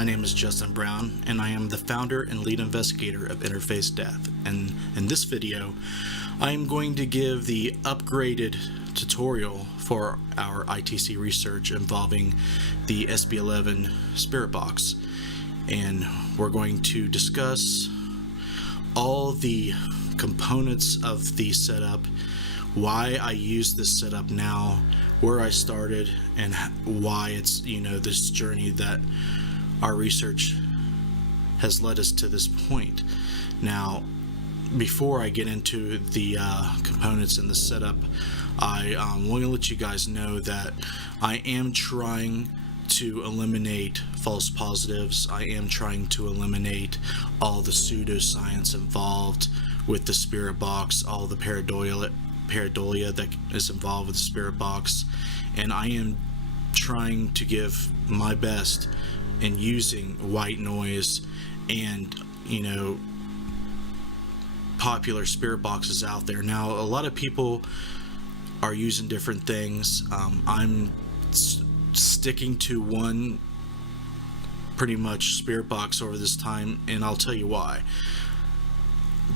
my name is Justin Brown, and I am the founder and lead investigator of Interface Death. And in this video, I am going to give the upgraded tutorial for our ITC research involving the SB-11 Spirit Box. And we're going to discuss all the components of the setup, why I use this setup now, where I started, and why it's, this journey that our research has led us to this point. Now, before I get into the components and the setup, I want to let you guys know that I am trying to eliminate false positives. I am trying to eliminate all the pseudoscience involved with the Spirit Box, all the pareidolia that is involved with the Spirit Box, and I am trying to give my best in using white noise and popular spirit boxes out there. Now, a lot of people are using different things. I'm sticking to one pretty much spirit box over this time, and I'll tell you why.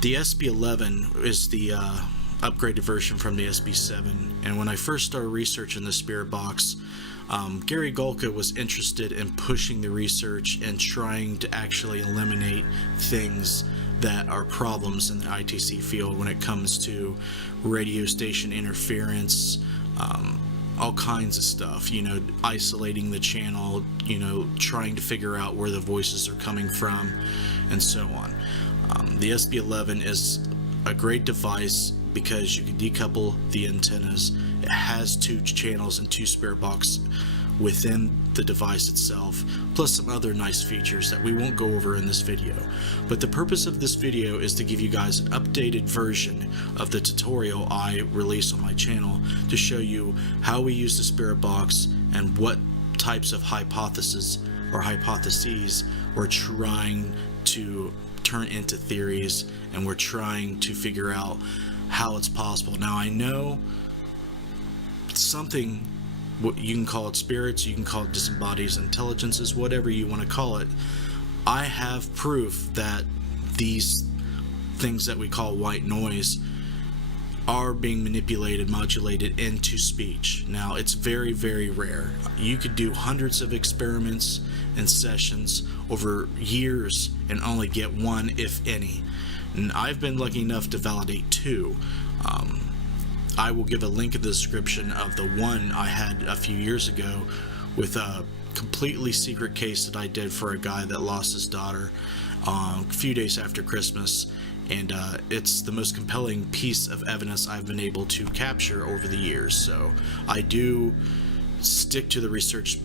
The SB-11 is the upgraded version from the SB-7, and when I first started researching the Spirit Box, Gary Golka was interested in pushing the research and trying to actually eliminate things that are problems in the ITC field when it comes to radio station interference, all kinds of stuff, isolating the channel, trying to figure out where the voices are coming from, and so on. The SB-11 is a great device because you can decouple the antennas. It has 2 channels and 2 spirit box within the device itself, plus some other nice features that we won't go over in this video. But the purpose of this video is to give you guys an updated version of the tutorial I release on my channel to show you how we use the Spirit Box and what types of hypotheses we're trying to turn into theories, and we're trying to figure out how it's possible. Now, I know something, you can call it spirits, you can call it disembodied intelligences, whatever you want to call it. I have proof that these things that we call white noise are being manipulated, modulated into speech. Now, it's very, very rare. You could do hundreds of experiments and sessions over years and only get one, if any. And I've been lucky enough to validate 2. I will give a link in the description of the one I had a few years ago with a completely secret case that I did for a guy that lost his daughter a few days after Christmas, and it's the most compelling piece of evidence I've been able to capture over the years. So I do stick to the research,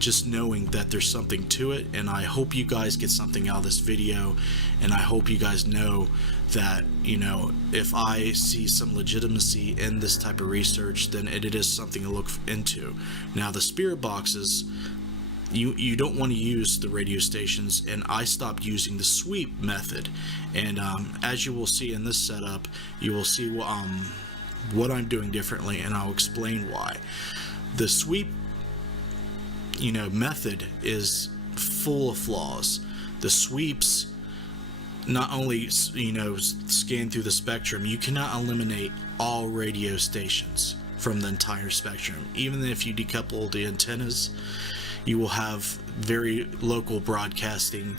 just knowing that there's something to it, and I hope you guys get something out of this video, and I hope you guys know that if I see some legitimacy in this type of research, then it is something to look into. Now, the Spirit Boxes, you don't want to use the radio stations, and I stopped using the sweep method, and as you will see in this setup, you will see what I'm doing differently, and I'll explain why. The sweep method is full of flaws. The sweeps not only scan through the spectrum, you cannot eliminate all radio stations from the entire spectrum. Even if you decouple the antennas, you will have very local broadcasting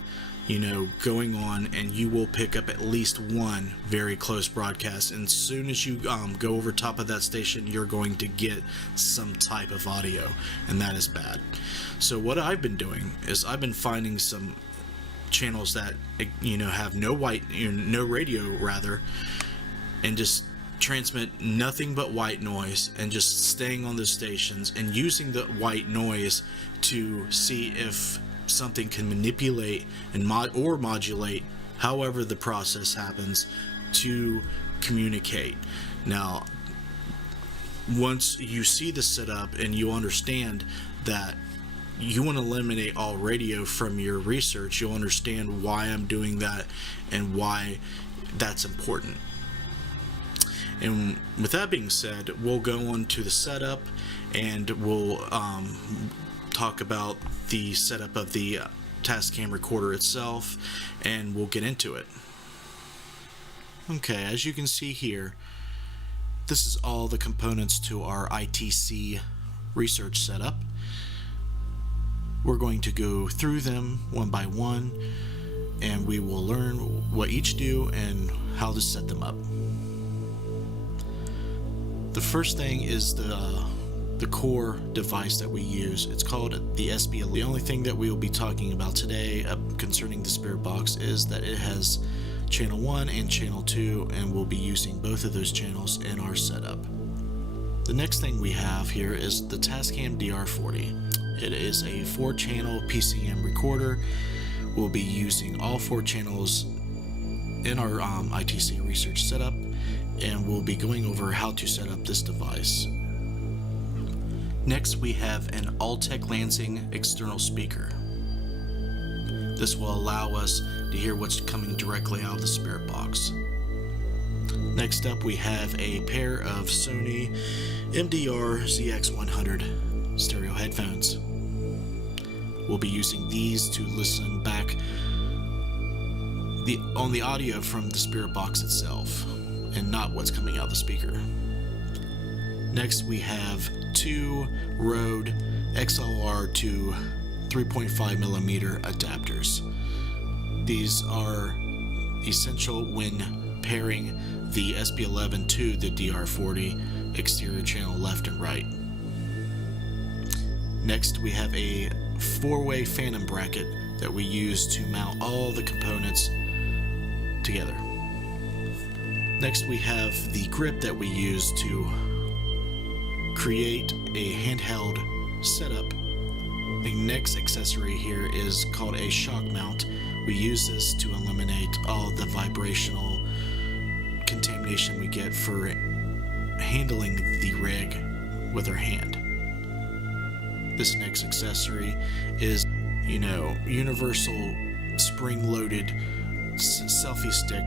going on, and you will pick up at least one very close broadcast, and as soon as you go over top of that station, you're going to get some type of audio, and that is bad. So what I've been doing is I've been finding some channels that have no radio rather, and just transmit nothing but white noise, and just staying on the stations and using the white noise to see if something can manipulate and modulate, however the process happens, to communicate. Now, once you see the setup and you understand that you want to eliminate all radio from your research, you'll understand why I'm doing that and why that's important. And with that being said, we'll go on to the setup, and we'll talk about the setup of the Tascam recorder itself, and we'll get into it. Okay, as you can see here, this is all the components to our ITC research setup. We're going to go through them one by one, and we will learn what each do and how to set them up. The first thing is the core device that we use. It's called the SB-11. The only thing that we will be talking about today concerning the Spirit Box is that it has channel 1 and channel 2, and we'll be using both of those channels in our setup. The next thing we have here is the Tascam DR40. It is a 4-channel PCM recorder. We'll be using all 4 channels in our ITC research setup, and we'll be going over how to set up this device. Next, we have an Altec Lansing external speaker. This will allow us to hear what's coming directly out of the Spirit Box. Next up, we have a pair of Sony MDR ZX100 stereo headphones. We'll be using these to listen back on the audio from the Spirit Box itself, and not what's coming out of the speaker. Next, we have 2 Rode XLR to 3.5mm adapters. These are essential when pairing the SB-11 to the DR40 exterior channel left and right. Next, we have a 4-way phantom bracket that we use to mount all the components together. Next, we have the grip that we use to create a handheld setup. The next accessory here is called a shock mount. We use this to eliminate all the vibrational contamination we get for handling the rig with our hand. This next accessory is, universal spring-loaded selfie stick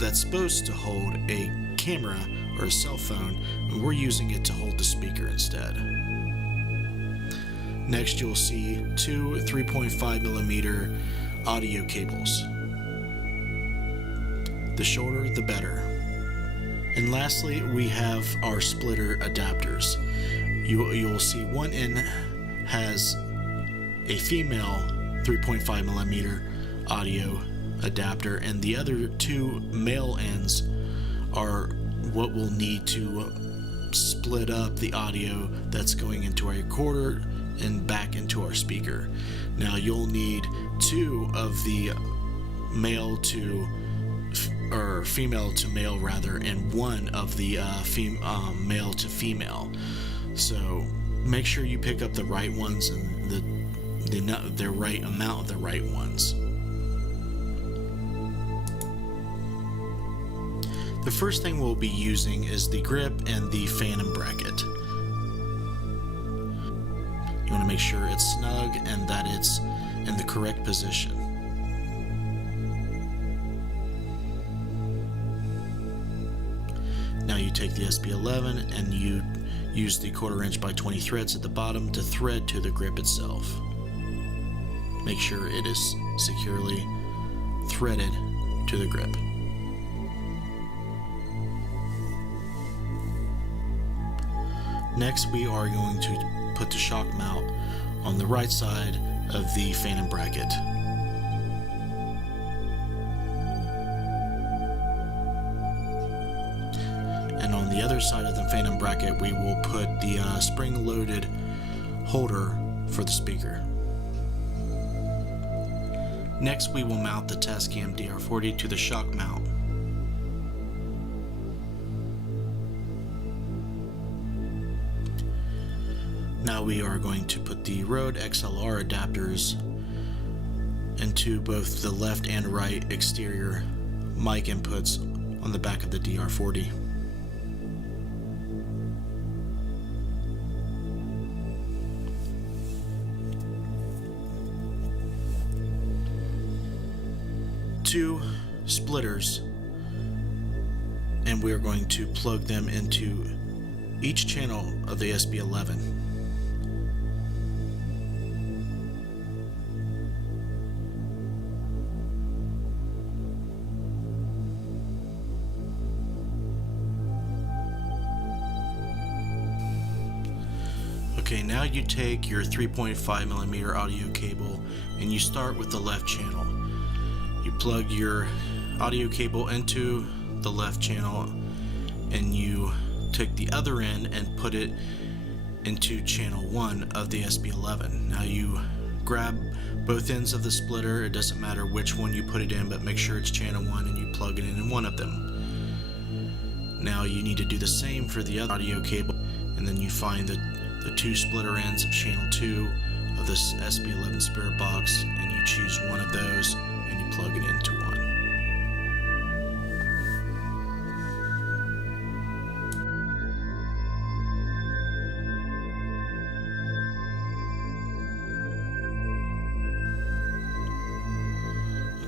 that's supposed to hold a camera or a cell phone, and we're using it to hold the speaker instead. Next, you'll see 2 3.5mm audio cables. The shorter, the better. And lastly, we have our splitter adapters. You'll see one end has a female 3.5mm audio adapter, and the other 2 male ends are what we'll need to split up the audio that's going into our recorder and back into our speaker. Now, you'll need 2 of the female to male rather, and 1 of the male to female. So make sure you pick up the right ones and the right amount of the right ones. The first thing we'll be using is the grip and the phantom bracket. You want to make sure it's snug and that it's in the correct position. Now you take the SB-11 and you use the 1/4 inch by 20 threads at the bottom to thread to the grip itself. Make sure it is securely threaded to the grip. Next, we are going to put the shock mount on the right side of the phantom bracket. And on the other side of the phantom bracket, we will put the spring-loaded holder for the speaker. Next, we will mount the Tascam DR40 to the shock mount. Now we are going to put the Rode XLR adapters into both the left and right exterior mic inputs on the back of the DR40. Two splitters, and we are going to plug them into each channel of the SB-11. now you take your 3.5 millimeter audio cable and you start with the left channel. You plug your audio cable into the left channel and you take the other end and put it into channel 1 of the SB-11. Now you grab both ends of the splitter. It doesn't matter which one you put it in, but make sure it's channel 1 and you plug it in one of them. Now you need to do the same for the other audio cable, and then you find the two splitter ends of channel 2 of this SB-11 spirit box, and you choose one of those and you plug it into one.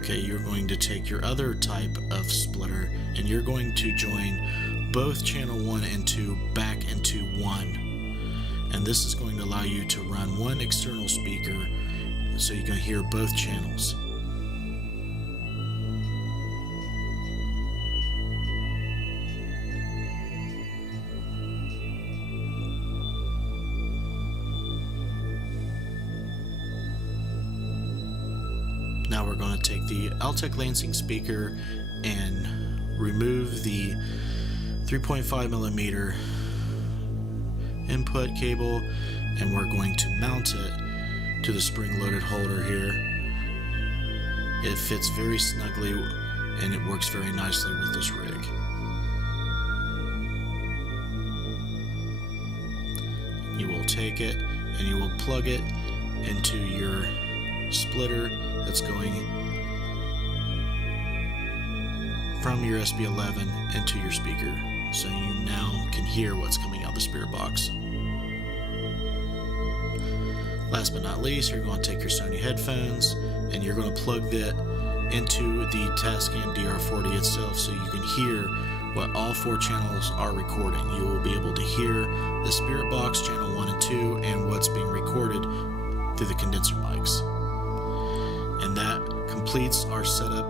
Okay, you're going to take your other type of splitter and you're going to join both channel 1 and 2 back into 1. And this is going to allow you to run one external speaker so you can hear both channels. Now we're going to take the Altec Lansing speaker and remove the 3.5 millimeter input cable, and we're going to mount it to the spring-loaded holder here. It fits very snugly and it works very nicely with this rig. You will take it and you will plug it into your splitter that's going from your SB-11 into your speaker, so you now can hear what's coming out of the spirit box. Last but not least, you're going to take your Sony headphones and you're going to plug that into the Tascam DR40 itself so you can hear what all 4 channels are recording. You will be able to hear the spirit box channel 1 and 2 and what's being recorded through the condenser mics. And that completes our setup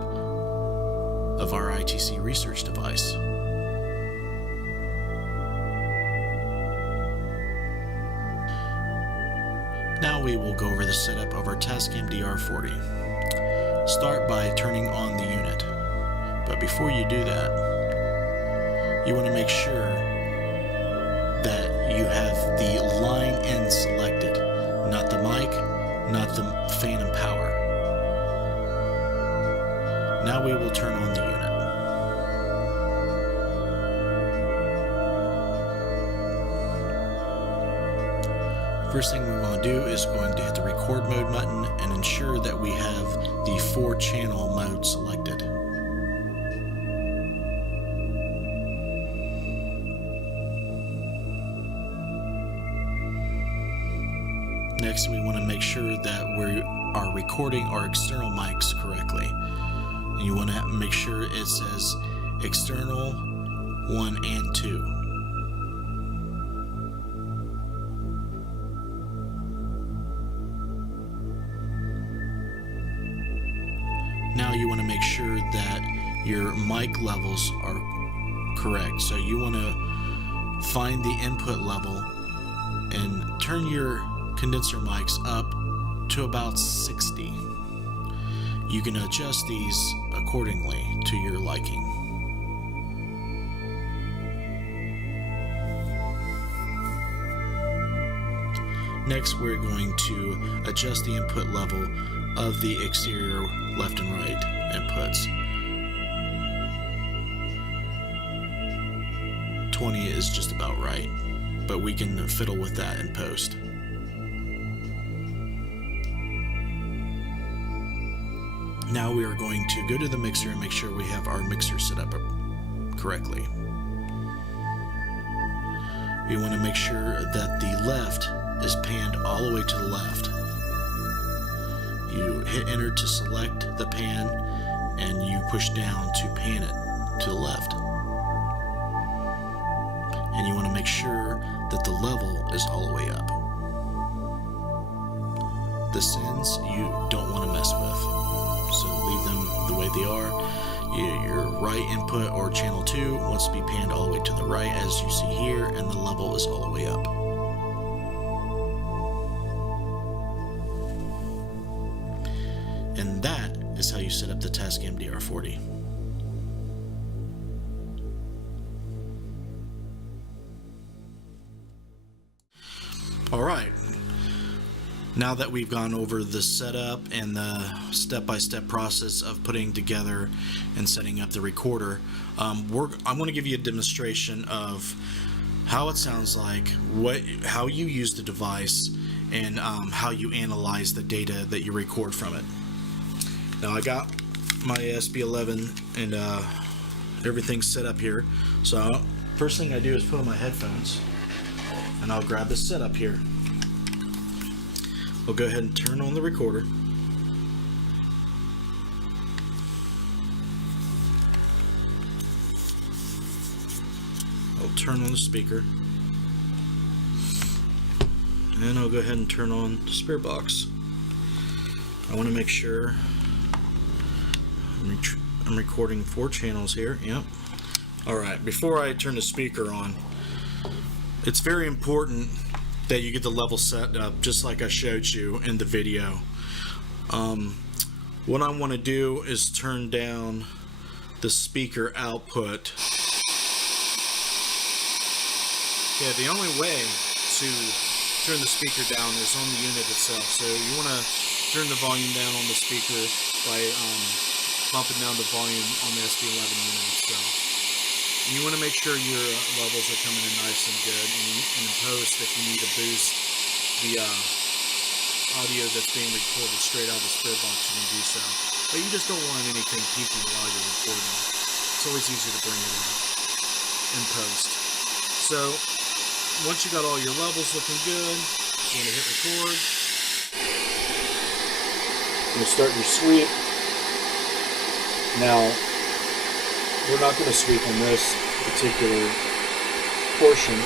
of our ITC research device. Now we will go over the setup of our Tascam DR40. Start by turning on the unit. But before you do that, you want to make sure that you have the line in selected, not the mic, not the fan and power. Now we will turn on the unit. First thing we're going to do is going to hit the record mode button and ensure that we have the 4-channel mode selected. Next, we want to make sure that we are recording our external mics correctly. And you want to make sure it says external 1 and 2. Now you want to make sure that your mic levels are correct. So you want to find the input level and turn your condenser mics up to about 60. You can adjust these accordingly to your liking. Next, we're going to adjust the input level of the exterior left and right inputs. 20 is just about right, but we can fiddle with that in post. Now we are going to go to the mixer and make sure we have our mixer set up correctly. We want to make sure that the left is panned all the way to the left. You hit enter to select the pan and you push down to pan it to the left. And you want to make sure that the level is all the way up. The sends you don't want to mess with, so leave them the way they are. Your right input or channel 2 wants to be panned all the way to the right as you see here, and the level is all the way up. And that is how you set up the Tascam DR40. Alright, now that we've gone over the setup and the step-by-step process of putting together and setting up the recorder, I'm going to give you a demonstration of how it sounds like, how you use the device, and how you analyze the data that you record from it. Now I got my SB-11 and everything's set up here. So first thing I do is put on my headphones, and I'll grab this setup here. We'll go ahead and turn on the recorder. I'll turn on the speaker, and I'll go ahead and turn on the spirit box. I want to make sure I'm recording 4 channels here. Yep. Alright, before I turn the speaker on, it's very important that you get the level set up just like I showed you in the video. What I want to do is turn down the speaker output. Yeah, the only way to turn the speaker down is on the unit itself. So you want to turn the volume down on the speaker by bumping down the volume on the SB-11 unit itself. And you want to make sure your levels are coming in nice and good. And in post, if you need to boost the audio that's being recorded straight out of the spirit box, you can do so. But you just don't want anything peaking while you're recording. It's always easier to bring it in post. So once you got all your levels looking good, you want to hit record. You'll start your sweep. Now, we're not going to sweep on this particular portion.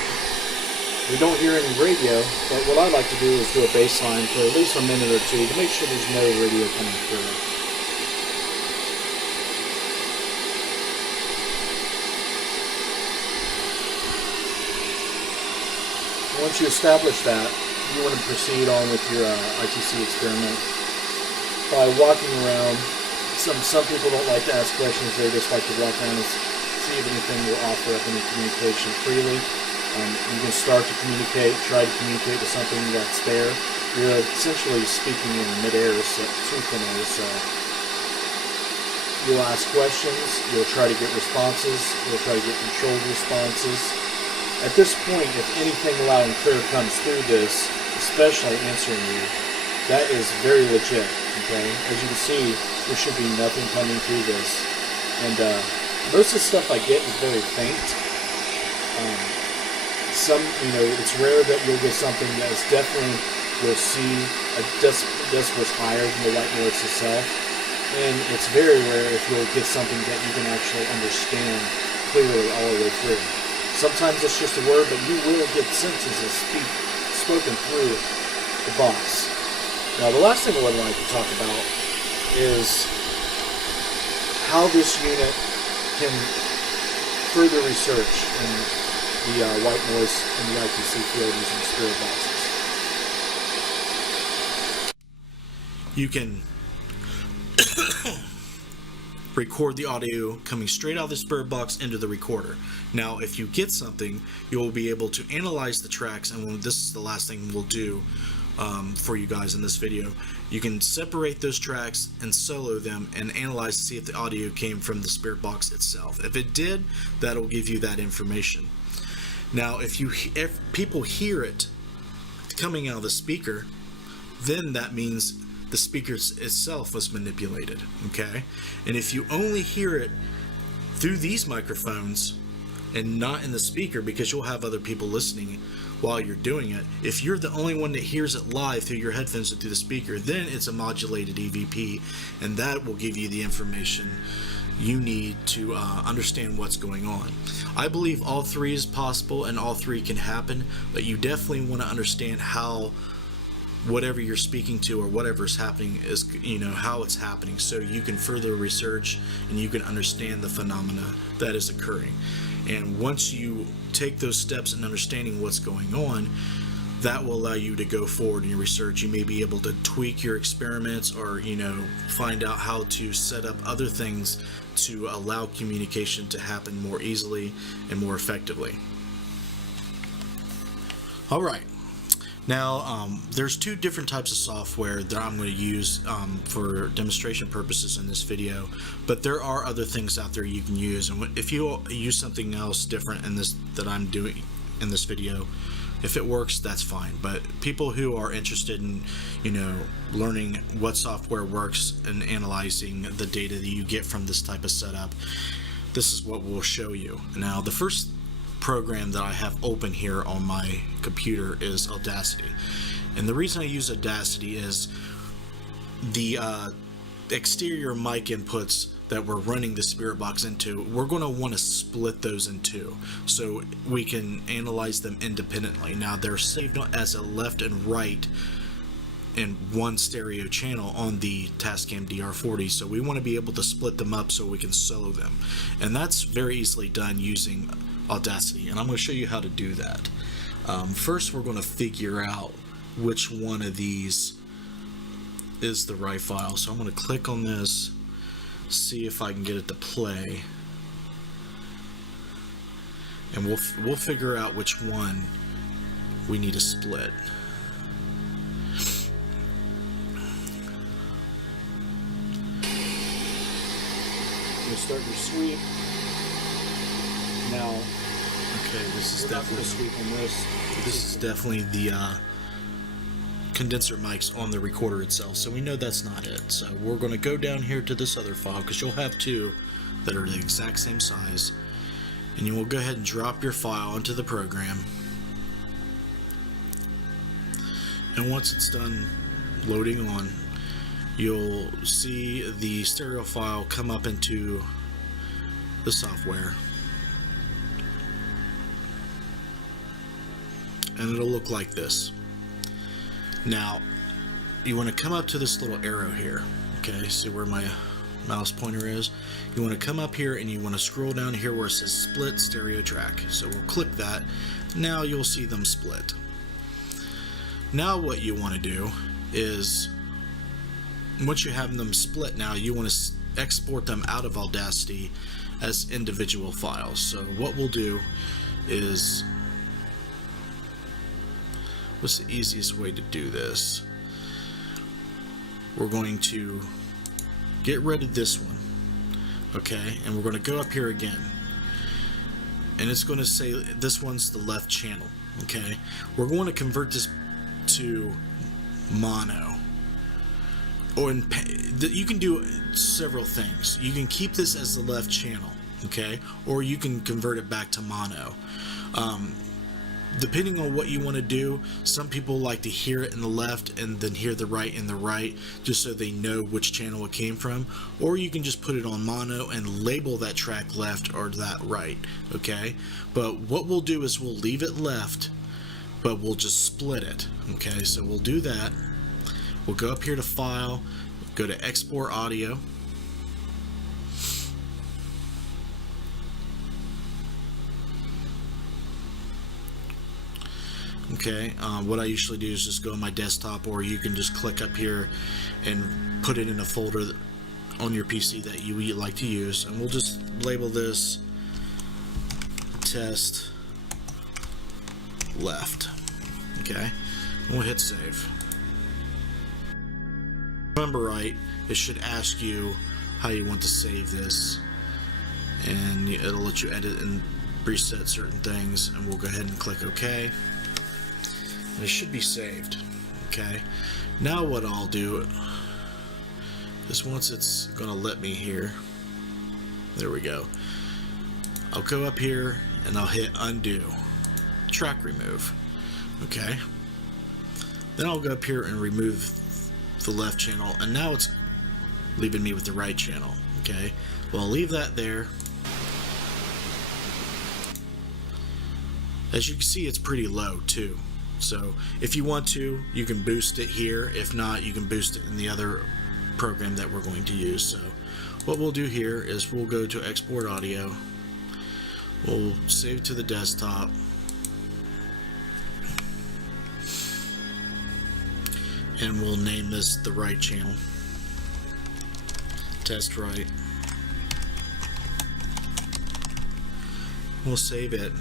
We don't hear any radio, but what I like to do is do a baseline for at least a minute or two to make sure there's no radio coming through. Once you establish that, you want to proceed on with your ITC experiment by walking around. Some people don't like to ask questions, they just like to walk around and see if anything will offer up any communication freely. You can start to communicate, try to communicate with something that's there. You're essentially speaking in midair to thin air, so you'll ask questions, you'll try to get responses, you'll try to get controlled responses. At this point, if anything loud and clear comes through this, especially answering you, that is very legit, okay? As you can see, there should be nothing coming through this. And most of the stuff I get is very faint. It's rare that you'll get something that is definitely, you'll see a decibels higher than the white noise itself. And it's very rare if you'll get something that you can actually understand clearly all the way through. Sometimes it's just a word, but you will get sentences spoken through the box. Now, the last thing I would like to talk about is how this unit can further research in the white noise in the ITC field using spirit boxes. You can record the audio coming straight out of the spirit box into the recorder. Now, if you get something, you'll be able to analyze the tracks, and this is the last thing we'll do for you guys in this video. You can separate those tracks and solo them and analyze to see if the audio came from the spirit box itself. If it did, that'll give you that information. Now, if people hear it coming out of the speaker, then that means the speaker itself was manipulated, okay? And if you only hear it through these microphones and not in the speaker, because you'll have other people listening while you're doing it, if you're the only one that hears it live through your headphones or through the speaker, then it's a modulated EVP, and that will give you the information you need to understand what's going on. I believe all three is possible and all three can happen, but you definitely want to understand how whatever you're speaking to or whatever's happening is, how it's happening, so you can further research and you can understand the phenomena that is occurring. And once you take those steps in understanding what's going on, that will allow you to go forward in your research. You may be able to tweak your experiments, or find out how to set up other things to allow communication to happen more easily and more effectively. All right. Now, there's two different types of software that I'm going to use for demonstration purposes in this video, but there are other things out there you can use. And if you use something else different in this that I'm doing in this video, if it works, that's fine. But people who are interested in, learning what software works and analyzing the data that you get from this type of setup, this is what we'll show you. Now, the first program that I have open here on my computer is Audacity. And the reason I use Audacity is the exterior mic inputs that we're running the Spirit Box into, we're going to want to split those in two so we can analyze them independently. Now, they're saved as a left and right in one stereo channel on the Tascam DR40, so we want to be able to split them up so we can solo them, and that's very easily done using Audacity, and I'm going to show you how to do that. First, we're going to figure out which one of these is the right file, so I'm going to click on this, see if I can get it to play, and we'll figure out which one we need to split. You'll start your sweep. Now, okay, this is definitely sweep on this. This is definitely the condenser mics on the recorder itself, so we know that's not it. So we're going to go down here to this other file, because you'll have two that are the exact same size, and you will go ahead and drop your file into the program, and once it's done loading on, you'll see the stereo file come up into the software, and it'll look like this. Now, you want to come up to this little arrow here. Okay, see where my mouse pointer is? You want to come up here and you want to scroll down here where it says split stereo track. So we'll click that. Now you'll see them split. Now what you want to do is, once you have them split, now you want to export them out of Audacity as individual files. So what we'll do is, what's the easiest way to do this? We're going to get rid of this one, okay, and we're going to go up here again, and it's going to say this one's the left channel. Okay, we're going to convert this to mono, or you can do several things. You can keep this as the left channel, okay, or you can convert it back to mono. Depending on what you want to do, some people like to hear it in the left and then hear the right in the right, just so they know which channel it came from. Or you can just put it on mono and label that track left or that right, okay? But what we'll do is we'll leave it left, but we'll just split it, okay? So we'll do that. We'll go up here to File, go to Export Audio. Okay, what I usually do is just go on my desktop, or you can just click up here and put it in a folder on your PC that you like to use, and we'll just label this test left. Okay, and we'll hit save. Remember right, it should ask you how you want to save this, and it'll let you edit and preset certain things, and we'll go ahead and click OK. And it should be saved. Okay, now what I'll do is, once it's gonna let me here, there we go, I'll go up here and I'll hit undo, track remove. Okay, then I'll go up here and remove the left channel, and now it's leaving me with the right channel. Okay, well, I'll leave that there. As you can see, it's pretty low too. So if you want to, you can boost it here. If not, you can boost it in the other program that we're going to use. So what we'll do here is we'll go to Export Audio. We'll save to the desktop. and we'll name this the right channel. Test right. We'll save it.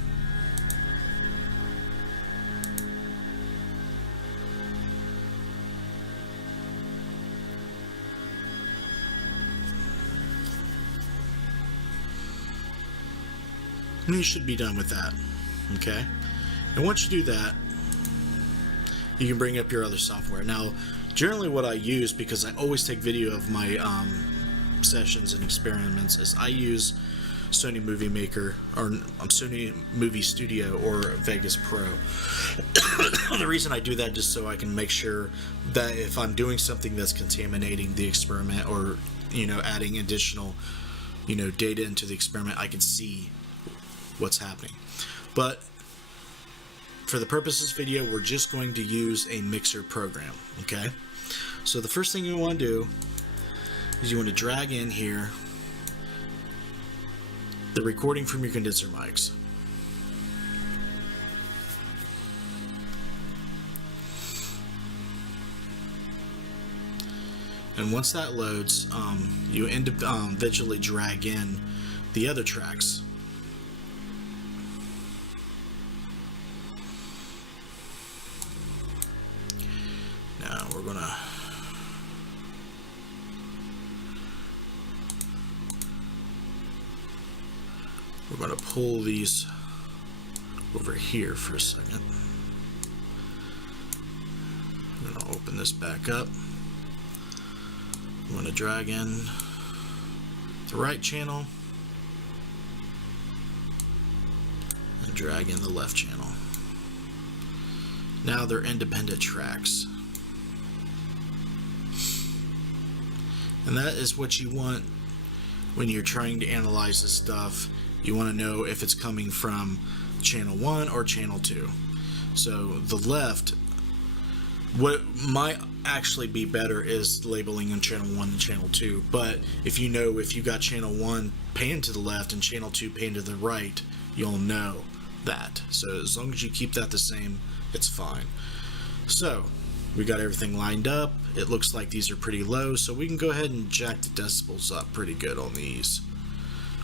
And you should be done with that. Okay? And once you do that, you can bring up your other software. Now, generally what I use, because I always take video of my sessions and experiments, is I use Sony Movie Maker, or Sony Movie Studio, or Vegas Pro. The reason I do that, just so I can make sure that if I'm doing something that's contaminating the experiment, or adding additional data into the experiment, I can see what's happening. But for the purpose of this video, we're just going to use a mixer program. Okay, so the first thing you want to do is you want to drag in here the recording from your condenser mics. And once that loads, you individually drag in the other tracks. Now we're gonna pull these over here for a second. I'm gonna open this back up. I'm gonna drag in the right channel and drag in the left channel. Now they're independent tracks. And that is what you want when you're trying to analyze this stuff. You want to know if it's coming from channel 1 or channel 2. So the left, what might actually be better is labeling on channel 1 and channel 2. But if you got channel 1 panned to the left and channel 2 panned to the right, you'll know that. So as long as you keep that the same, it's fine. So we got everything lined up. It looks like these are pretty low, so we can go ahead and jack the decibels up pretty good on these.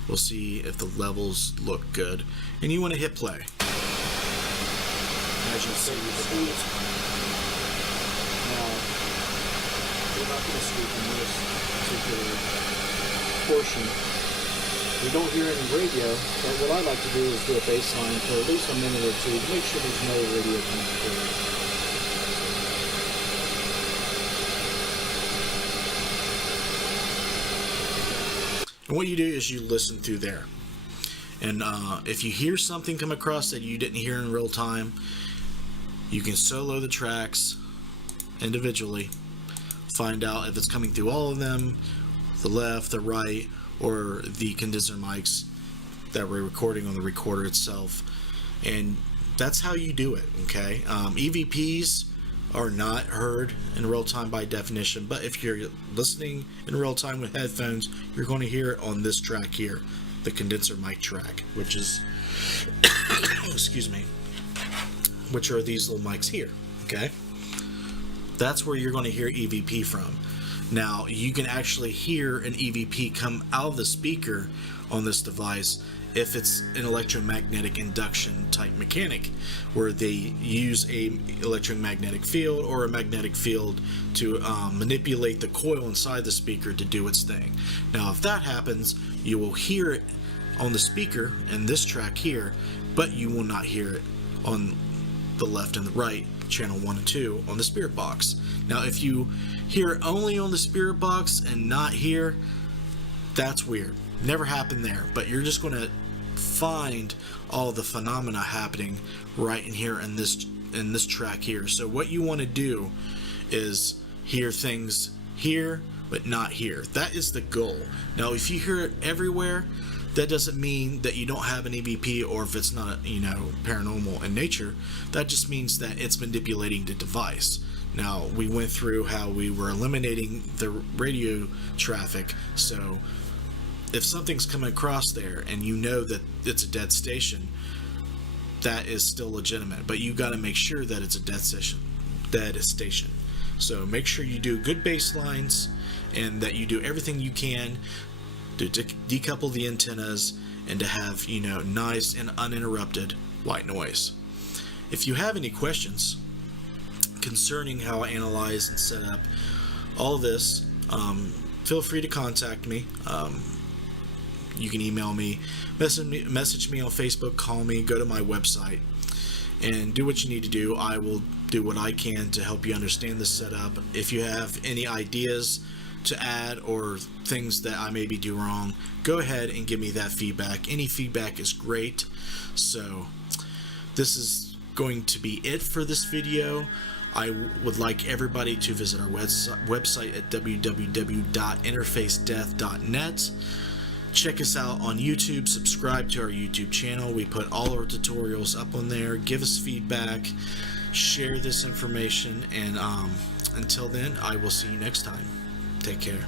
We'll see if the levels look good. And you want to hit play. As you see, now, we're not going to speak on this particular portion. We don't hear any radio, but what I like to do is do a baseline for at least a minute or two to make sure there's no radio coming through. And what you do is you listen through there. And if you hear something come across that you didn't hear in real time, you can solo the tracks individually, find out if it's coming through all of them, the left, the right, or the condenser mics that we're recording on the recorder itself. And that's how you do it, okay? EVPs are not heard in real time by definition, but if you're listening in real time with headphones, you're going to hear it on this track here, the condenser mic track, which is excuse me, which are these little mics here. Okay, that's where you're going to hear EVP from. Now you can actually hear an EVP come out of the speaker on this device if it's an electromagnetic induction type mechanic, where they use a electromagnetic field or a magnetic field to manipulate the coil inside the speaker to do its thing. Now if that happens, you will hear it on the speaker in this track here, but you will not hear it on the left and the right, channel 1 and 2 on the spirit box. Now if you hear it only on the spirit box and not here, that's weird. Never happened there, but you're just going to find all the phenomena happening right in here in this track here. So what you want to do is hear things here but not here. That is the goal. Now if you hear it everywhere, that doesn't mean that you don't have an EVP, or if it's not paranormal in nature, that just means that it's manipulating the device. Now we went through how we were eliminating the radio traffic, so if something's coming across there and you know that it's a dead station, that is still legitimate, but you got to make sure that it's a dead station. So make sure you do good baselines and that you do everything you can to decouple the antennas and to have, you know, nice and uninterrupted white noise. If you have any questions concerning how I analyze and set up all this, feel free to contact me. You can email me, message me on Facebook, call me, go to my website, and do what you need to do. I will do what I can to help you understand the setup. If you have any ideas to add or things that I maybe do wrong, go ahead and give me that feedback. Any feedback is great. So this is going to be it for this video. I would like everybody to visit our website at www.interfacedeath.net. Check us out on YouTube. Subscribe to our YouTube channel. We put all our tutorials up on there. Give us feedback. Share this information. And until then, I will see you next time. Take care.